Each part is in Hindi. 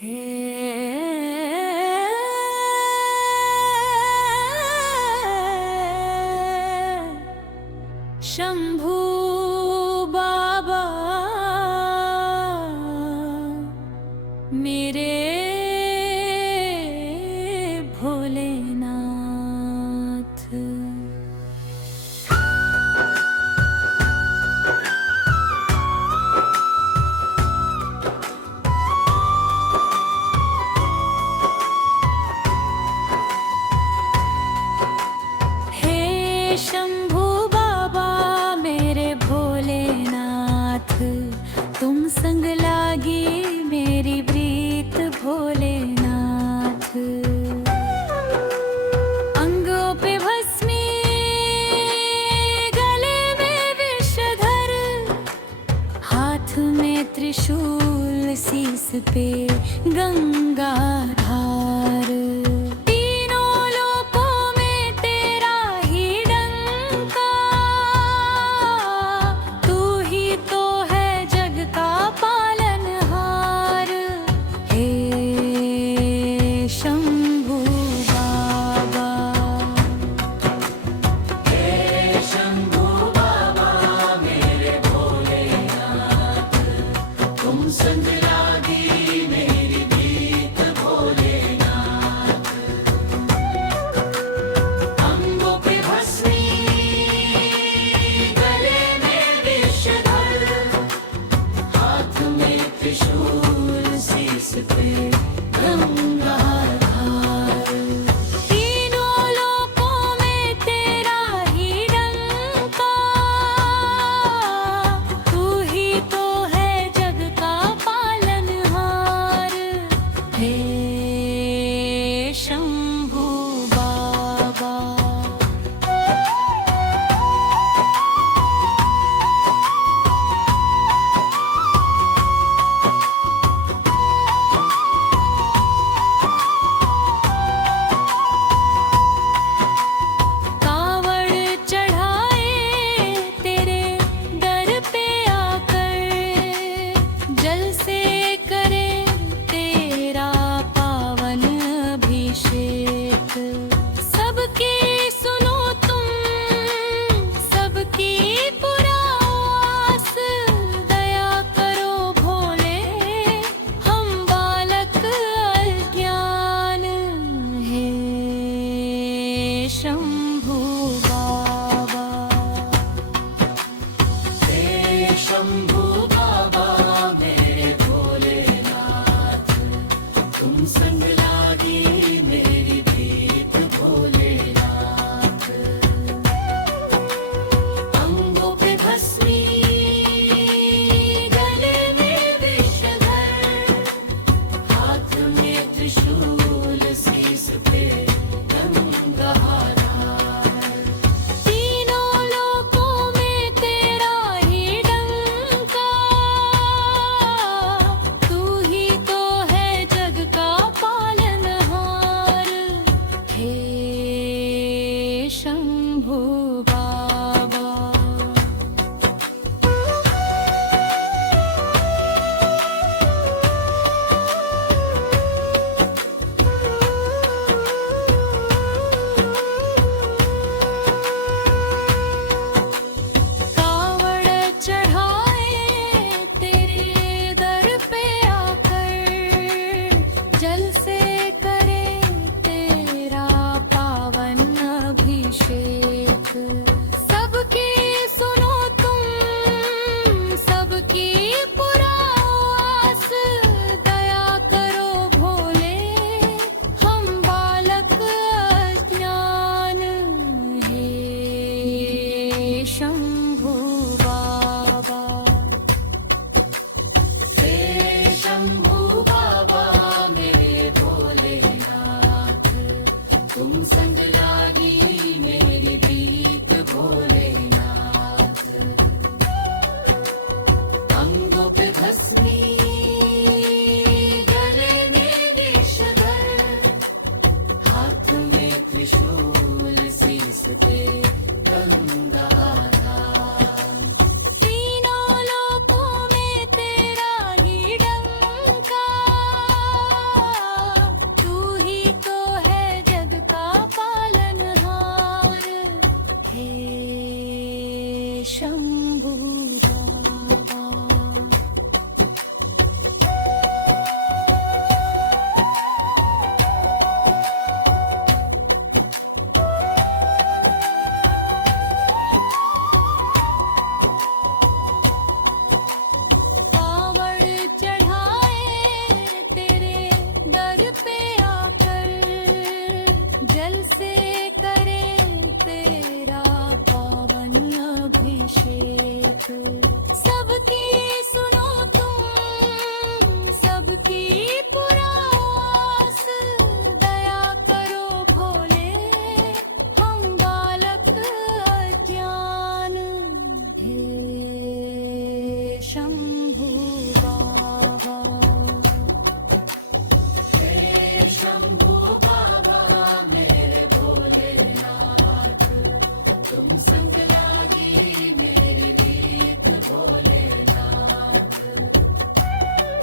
हे शंभू बाबा मेरे भोलेनाथ। हे शंभू बाबा मेरे भोलेनाथ, तुम संग लागी मेरी प्रीत भोलेनाथ। अंगों पे भस्मी, गले में विषधर, हाथ में त्रिशूल, शीस पे गंगाधार। तीनों लोकों में तेरा ही डंका, तू ही तो है जग का पालनहार। हे शंभू बाबा, हे शंभू बाबा मेरे भोलेनाथ, तुम संग लागी मेरी प्रीत भोलेनाथ। अंगों पे भस्मी, गले में विषधर, हाथ में त्रिशूल, शीस पे गंगाधार। तीनों लोकों में तेरा ही डंका, तू ही तो है जग का पालनहार। हे शंभू बाबा, कावड़ चढ़ाए तेरे दर पे आकर, जल से करे तेरा पावन अभिषेक। सबकी सुनो तुम, सबकी पुरास, दया करो भोले हम बालक अज्ञान। हे शंभू बाबा, हे शंभू बाबा मेरे भोलेनाथ,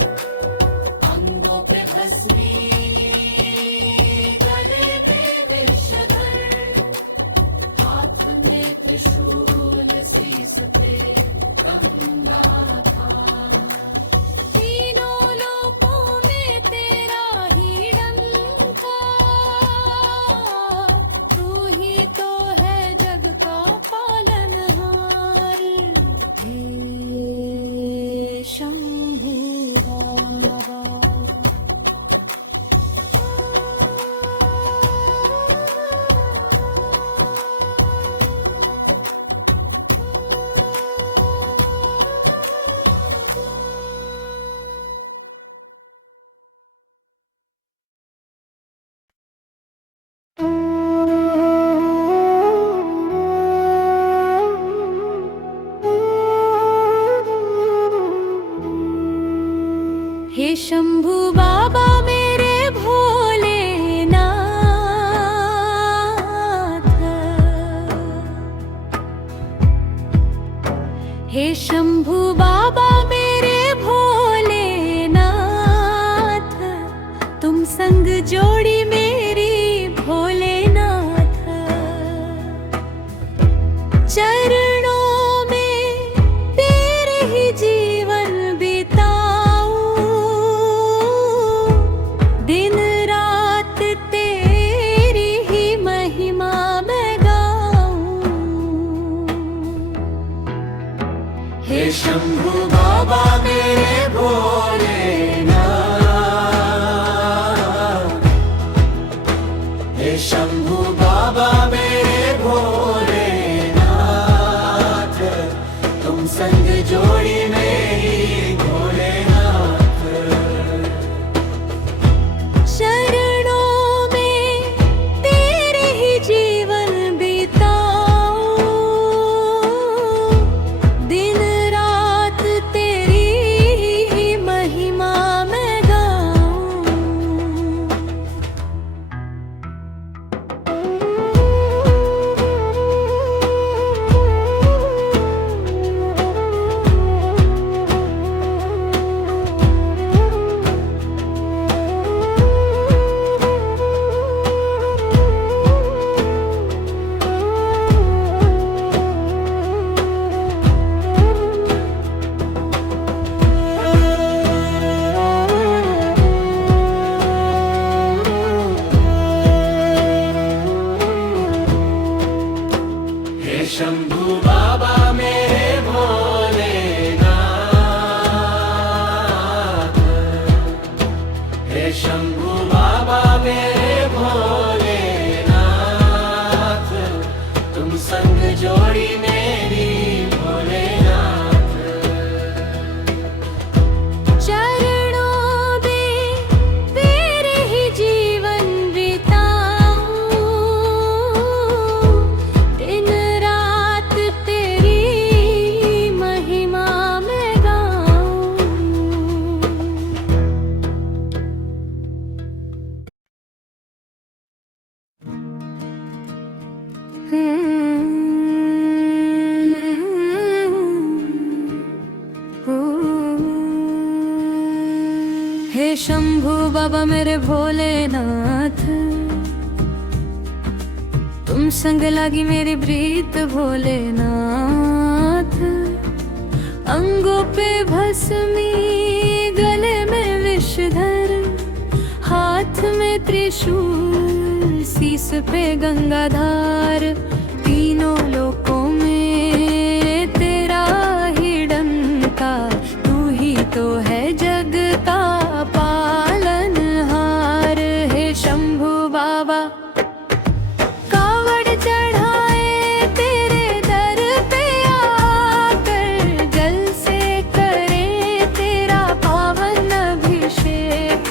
अंगों पे भस्मी गले में विषधर हाथ में त्रिशूल शीस पे गंगा धार तीनों लोकों में तेरा ही डंका तू ही तो है जग का पालनहार हे शंभू बाबा हे शंभू बाबा मेरे भोलेनाथ हे शंभू बाबा मेरे भोलेनाथ तुम संग जोड़ी मेरी भोलेनाथ चरणों में तेरे ही जीवन दिन रात तेरी ही महिमा मैं गाऊं हे शंभू बाबा मेरे भोलेनाथ हे शंभू बाबा मेरे भोलेनाथ तुम संग जोड़ी मेरी भोलेनाथ शरणों में तेरे ही जीवन बिताऊं दिन रात तेरी ही महिमा मैं गाऊं हे शंभू बाबा मेरे भोलेनाथ हे शंभू बाबा मेरे भोलेनाथ तुम संग जोड़ी मेरी भोलेनाथ चरणों में तेरे ही जीवन बिताऊं दिन रात तेरी महिमा मैं गाऊं हे शंभू बाबा मेरे भोलेनाथ तुम संग लागी मेरी प्रीत भोलेनाथ अंगों पे भस्मी गले में विषधर हाथ में त्रिशूल शीस पे गंगाधार तीनों लोकों में तेरा ही डंका तू ही तो है जग का पालनहार हे शंभू बाबा कावड़ चढ़ाए तेरे दर पे आकर जल से करे तेरा पावन अभिषेक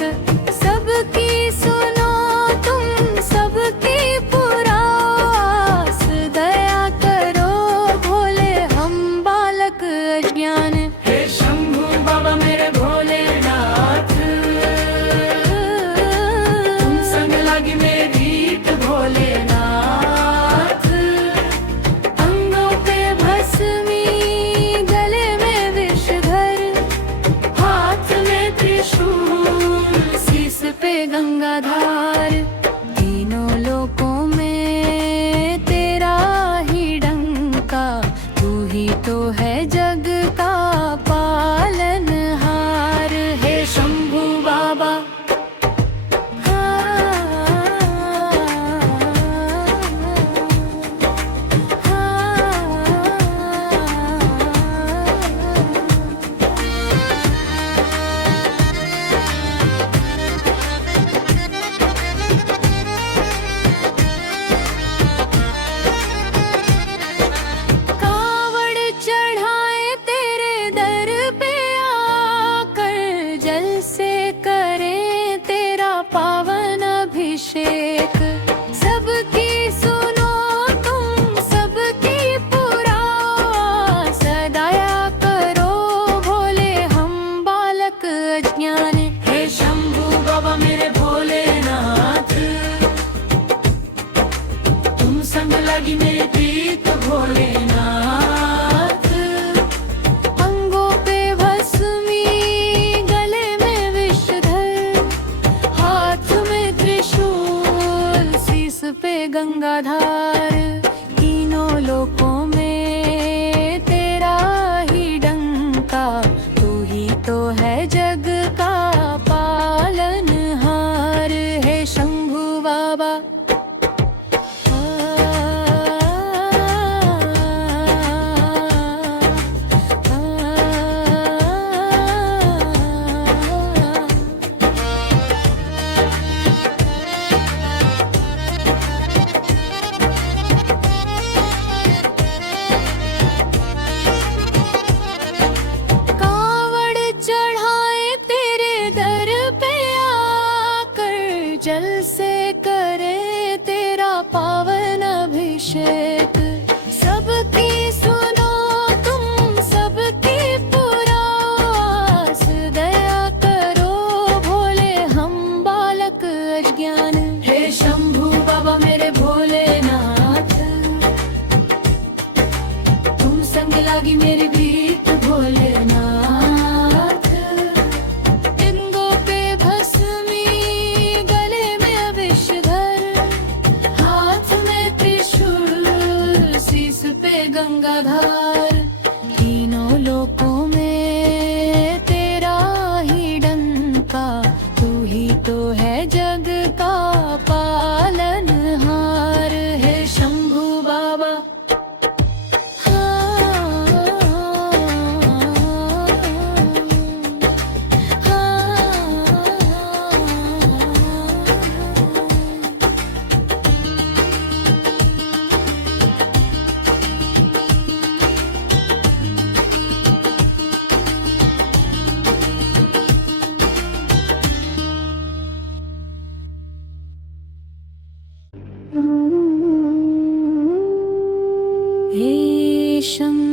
सबकी सुनो तुम सबकी पुराओ आस त्रिशूल शीस पे गंगाधार। तीनों लोकों में तेरा ही डंका, तू ही तो है जग का पालनहार। हे शंभू बाबा अभिषेक। सबकी सुनो तुम सबकी पुराण, सदाया करो भोले हम बालक अज्ञान। हे शंभू बाबा मेरे भोलेनाथ, तुम संग लगी मेरी प्रीत भोलेनाथ। अंगों पे भस्मी गले में विषधर, हाथ में त्रिशूल शीस पे गंगाधार। तीनों लोकों में तेरा ही डंका, तू ही तो है जग का पालनहार। हे शंभू बाबा जल से करे तेरा पावन अभिषेक। सबकी सुनो तुम सबकी पुराण, दया करो भोले हम बालक अज्ञान। हे शंभू बाबा मेरे भोलेनाथ, तुम संग लागी मेरी प्रीत भोलेनाथ। गंगाधार। तीनों लोकों में तेरा ही डंका, तू ही तो है जग का पालनहार। हे शंभू बाबा हे शंभू